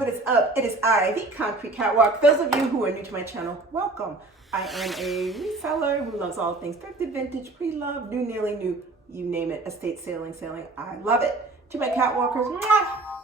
what is up? It is I, the Concrete Catwalk. Those of you who are new to my channel, welcome. I am a reseller who loves all things thrifted, vintage, pre-loved, new, nearly new, you name it, estate sailing. I love it. To my catwalkers,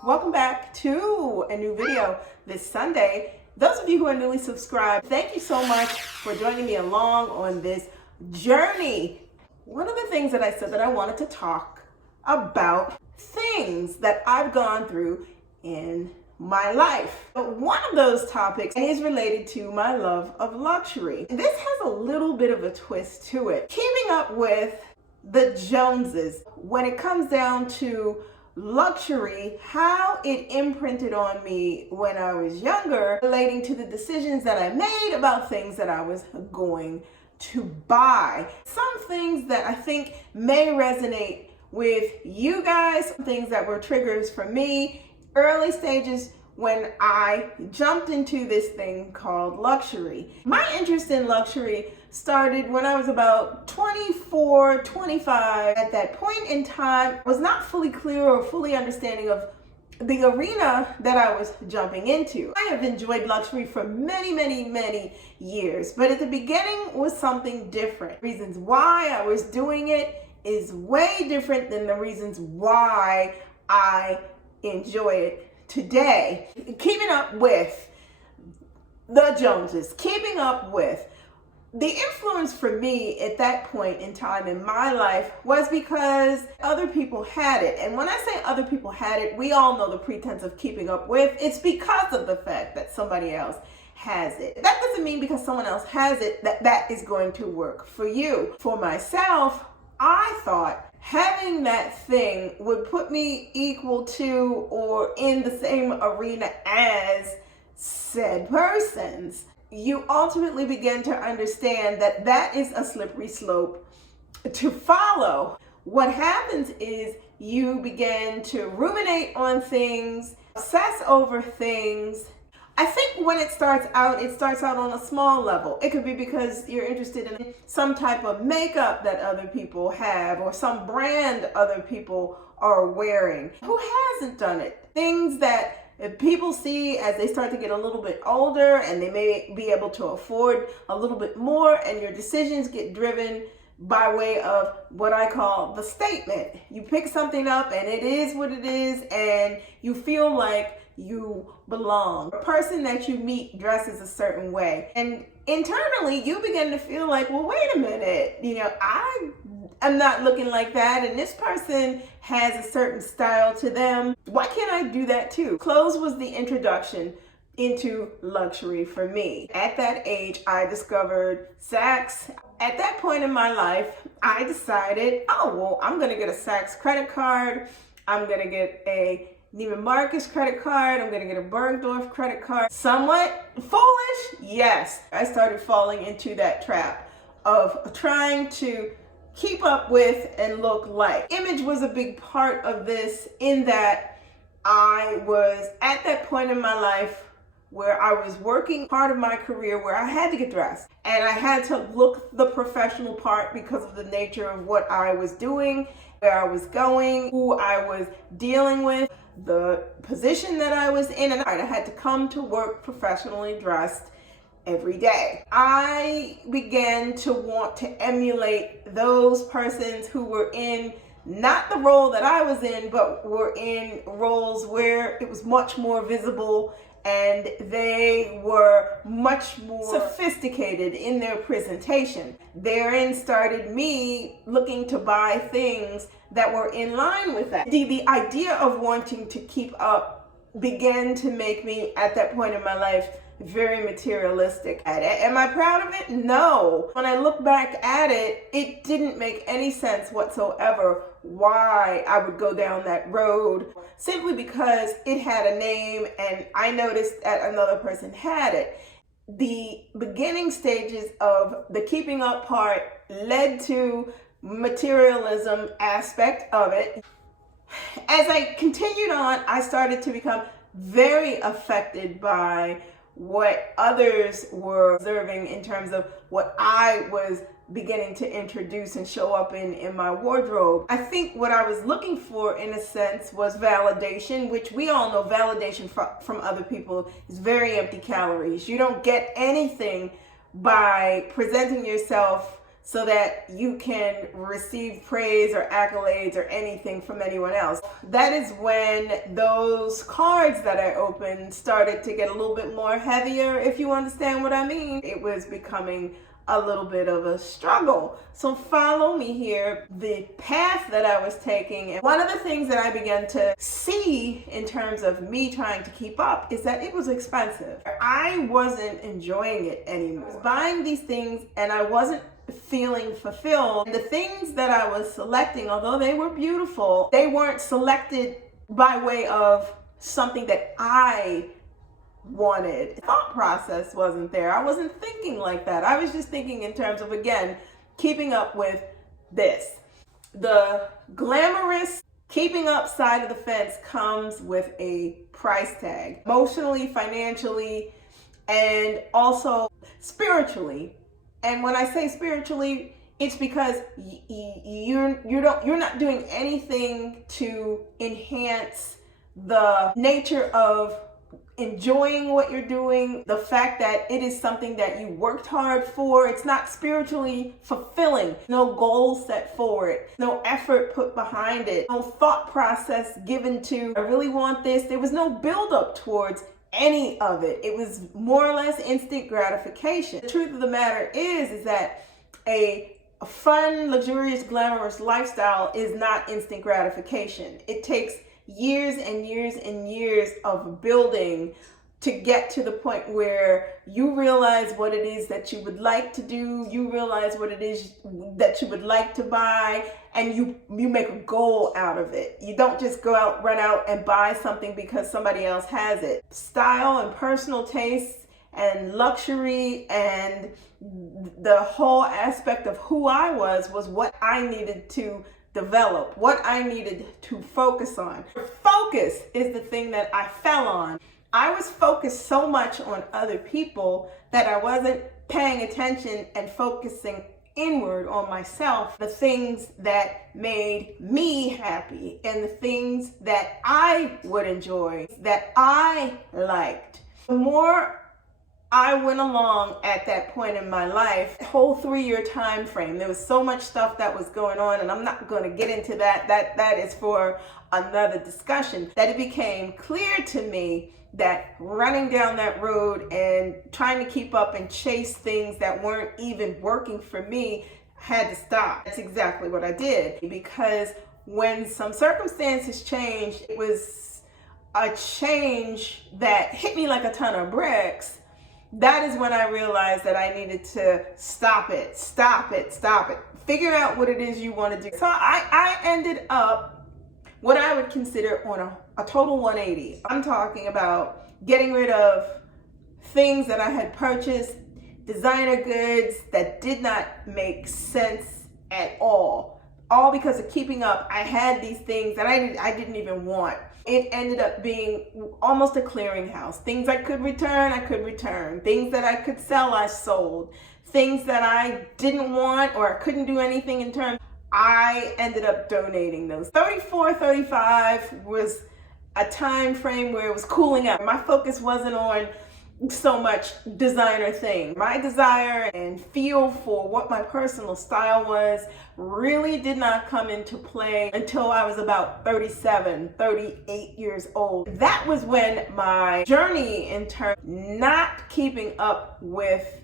welcome back to a new video this Sunday. Those of you who are newly subscribed, thank you so much for joining me along on this journey. One of the things that I said that I wanted to talk about things that I've gone through in my life. But one of those topics is related to my love of luxury. This has a little bit of a twist to it. Keeping up with the Joneses when it comes down to luxury, how it imprinted on me when I was younger, relating to the decisions that I made about things that I was going to buy. Some things that I think may resonate with you guys, things that were triggers for me, early stages when I jumped into this thing called luxury. My interest in luxury started when I was about 24, 25. At that point in time, I was not fully clear or fully understanding of the arena that I was jumping into. I have enjoyed luxury for many years, but at the beginning was something different. Reasons why I was doing it is way different than the reasons why I enjoy it today. Keeping up with the Joneses, keeping up with the influence for me at that point in time in my life was because other people had it. And when I say other people had it, we all know the pretense of keeping up with. It's because of the fact that somebody else has it. That doesn't mean because someone else has it that is going to work for you. For myself, I thought having that thing would put me equal to or in the same arena as said persons. You ultimately begin to understand that that is a slippery slope to follow. What happens is you begin to ruminate on things, obsess over things. I think when it starts out on a small level. It could be because you're interested in some type of makeup that other people have or some brand other people are wearing. Who hasn't done it? Things that people see as they start to get a little bit older and they may be able to afford a little bit more, and your decisions get driven by way of what I call the statement. You pick something up and it is what it is, and you feel like you belong. A person that you meet dresses a certain way, and internally you begin to feel like, well, wait a minute, I'm not looking like that, and this person has a certain style to them. Why can't I do that too? Clothes was the introduction into luxury for me. At that age, I discovered Saks. At that point in my life, I decided, oh, well, I'm gonna get a Saks credit card. I'm gonna get a Neiman Marcus credit card. I'm gonna get a Bergdorf credit card. Somewhat foolish, yes. I started falling into that trap of trying to keep up with and look like. Image was a big part of this, in that I was at that point in my life where I was working part of my career where I had to get dressed and I had to look the professional part because of the nature of what I was doing, where I was going, who I was dealing with, the position that I was in, and I had to come to work professionally dressed every day. I began to want to emulate those persons who were in not the role that I was in, but were in roles where it was much more visible and they were much more sophisticated in their presentation. Therein started me looking to buy things that were in line with that. The idea of wanting to keep up began to make me, at that point in my life, very materialistic. Am I proud of it? No. When I look back at it, it didn't make any sense whatsoever why I would go down that road, simply because it had a name and I noticed that another person had it. The beginning stages of the keeping up part led to materialism aspect of it. As I continued on, I started to become very affected by what others were observing in terms of what I was beginning to introduce and show up in my wardrobe. I think what I was looking for, in a sense, was validation, which we all know validation from other people is very empty calories. You don't get anything by presenting yourself so that you can receive praise or accolades or anything from anyone else. That is when those cards that I opened started to get a little bit more heavier, if you understand what I mean. It was becoming a little bit of a struggle. So follow me here, the path that I was taking. And one of the things that I began to see in terms of me trying to keep up is that it was expensive. I wasn't enjoying it anymore. I was buying these things and I wasn't feeling fulfilled. And the things that I was selecting, although they were beautiful, they weren't selected by way of something that I wanted. The thought process wasn't there. I wasn't thinking like that. I was just thinking in terms of, again, keeping up with this. The glamorous keeping up side of the fence comes with a price tag, emotionally, financially, and also spiritually. And when I say spiritually, it's because you're not doing anything to enhance the nature of enjoying what you're doing, the fact that it is something that you worked hard for. It's not spiritually fulfilling. No goal set for it, no effort put behind it, no thought process given to, I really want this. There was no build up towards any of it. It was more or less instant gratification. The truth of the matter is that a fun, luxurious, glamorous lifestyle is not instant gratification. It takes years and years and years of building to get to the point where you realize what it is that you would like to do, you realize what it is that you would like to buy, and you make a goal out of it. You don't just run out and buy something because somebody else has it. Style and personal taste and luxury and the whole aspect of who I was what I needed to develop, what I needed to focus on. Focus is the thing that I fell on. I was focused so much on other people that I wasn't paying attention and focusing inward on myself, the things that made me happy and the things that I would enjoy, that I liked. The more I went along at that point in my life, whole 3-year time frame, there was so much stuff that was going on, and I'm not going to get into that. That is for another discussion. That it became clear to me that running down that road and trying to keep up and chase things that weren't even working for me had to stop. That's exactly what I did, because when some circumstances changed, it was a change that hit me like a ton of bricks. That is when I realized that I needed to stop it. Figure out what it is you want to do. So I ended up what I would consider on a total 180. I'm talking about getting rid of things that I had purchased, designer goods that did not make sense at all because of keeping up. I had these things that I didn't even want. It ended up being almost a clearinghouse. Things I could return. Things that I could sell, I sold. Things that I didn't want or I couldn't do anything in terms, I ended up donating those. 34, 35 was a time frame where it was cooling out. My focus wasn't on so much designer thing. My desire and feel for what my personal style was really did not come into play until I was about 37, 38 years old. That was when my journey in terms of not keeping up with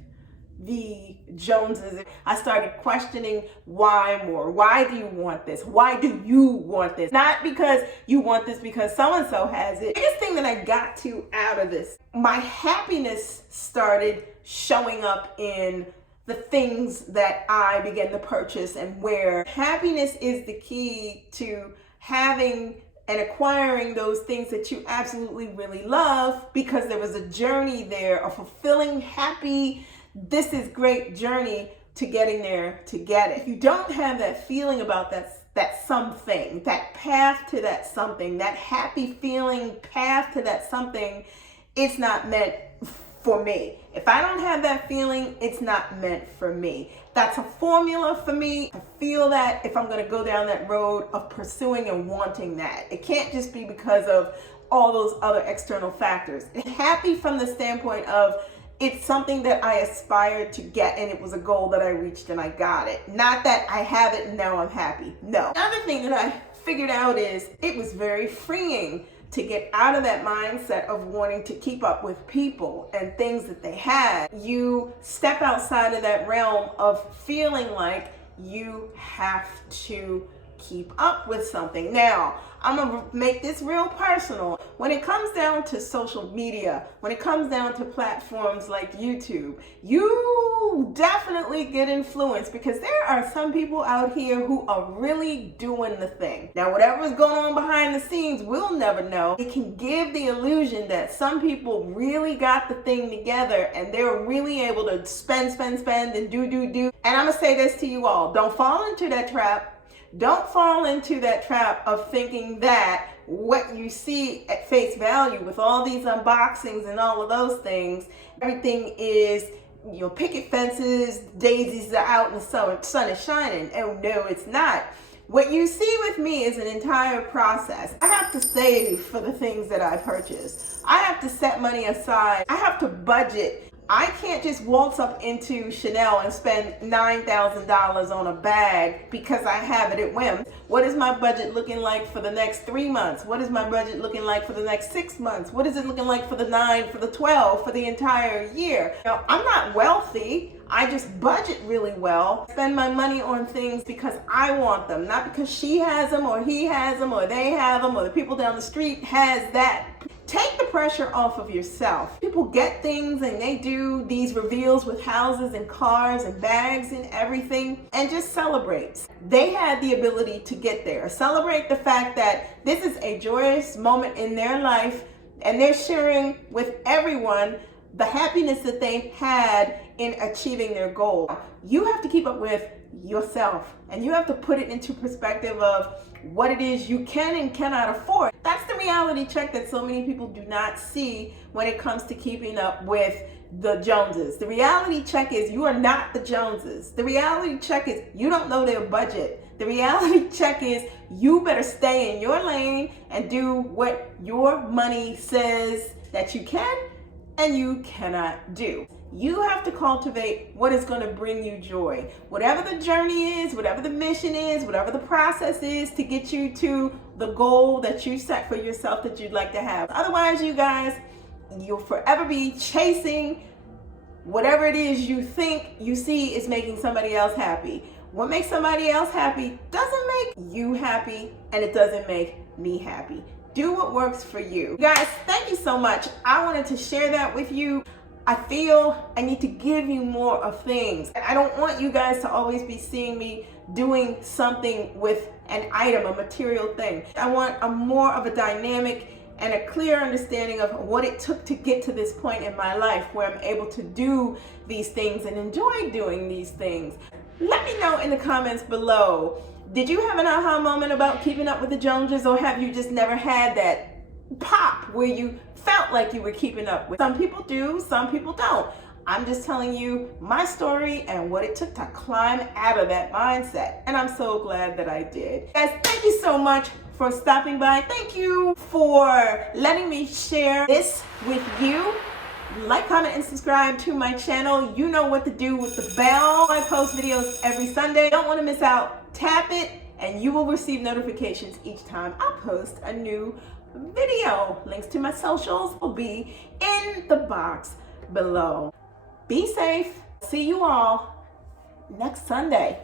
the Joneses, I started questioning why more. Why do you want this? Why do you want this? Not because you want this because so-and-so has it. The biggest thing that I got out of this, my happiness started showing up in the things that I began to purchase and wear. Happiness is the key to having and acquiring those things that you absolutely really love, because there was a journey there, a fulfilling, happy, this is great journey to getting there to get it. If you don't have that feeling about that something, that path to that something, that happy feeling path to that something, it's not meant for me. If I don't have that feeling, it's not meant for me. That's a formula for me. I feel that if I'm going to go down that road of pursuing and wanting that, it can't just be because of all those other external factors. Happy from the standpoint of it's something that I aspired to get, and it was a goal that I reached and I got it. Not that I have it and now I'm happy. No. Another thing that I figured out is it was very freeing to get out of that mindset of wanting to keep up with people and things that they had. You step outside of that realm of feeling like you have to keep up with something. Now, I'm gonna make this real personal. When it comes down to social media, when it comes down to platforms like YouTube, you definitely get influenced because there are some people out here who are really doing the thing. Now, whatever's going on behind the scenes, we'll never know. It can give the illusion that some people really got the thing together and they're really able to spend and do. And I'm gonna say this to you all, don't fall into that trap. Don't fall into that trap of thinking that what you see at face value with all these unboxings and all of those things, everything is, picket fences, daisies are out and the sun is shining. Oh no, it's not. What you see with me is an entire process. I have to save for the things that I purchase. I have to set money aside. I have to budget. I can't just waltz up into Chanel and spend $9,000 on a bag because I have it at whim. What is my budget looking like for the next 3 months? What is my budget looking like for the next 6 months? What is it looking like for the 9, for the 12, for the entire year? Now, I'm not wealthy. I just budget really well. Spend my money on things because I want them, not because she has them or he has them or they have them or the people down the street has that. Take the pressure off of yourself. People get things and they do these reveals with houses and cars and bags and everything, and just celebrate. They had the ability to get there. Celebrate the fact that this is a joyous moment in their life and they're sharing with everyone the happiness that they had in achieving their goal. You have to keep up with yourself and you have to put it into perspective of what it is you can and cannot afford. That's the reality check that so many people do not see when it comes to keeping up with the Joneses. The reality check is you are not the Joneses. The reality check is you don't know their budget. The reality check is you better stay in your lane and do what your money says that you can and you cannot do. You have to cultivate what is going to bring you joy. Whatever the journey is, whatever the mission is, whatever the process is to get you to the goal that you set for yourself that you'd like to have. Otherwise, you guys, you'll forever be chasing whatever it is you think you see is making somebody else happy. What makes somebody else happy doesn't make you happy, and it doesn't make me happy. Do what works for you. Guys, thank you so much. I wanted to share that with you. I feel I need to give you more of things. I don't want you guys to always be seeing me doing something with an item, a material thing. I want a more of a dynamic and a clear understanding of what it took to get to this point in my life where I'm able to do these things and enjoy doing these things. Let me know in the comments below. Did you have an aha moment about keeping up with the Joneses, or have you just never had that pop where you felt like you were keeping up with? Some people do, some people don't. I'm just telling you my story and what it took to climb out of that mindset. And I'm so glad that I did. Guys, thank you so much for stopping by. Thank you for letting me share this with you. Like, comment, and subscribe to my channel. You know what to do with the bell. I post videos every Sunday. Don't want to miss out. Tap it and you will receive notifications each time I post a new video. Links to my socials will be in the box below. Be safe. See you all next Sunday.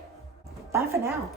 Bye for now.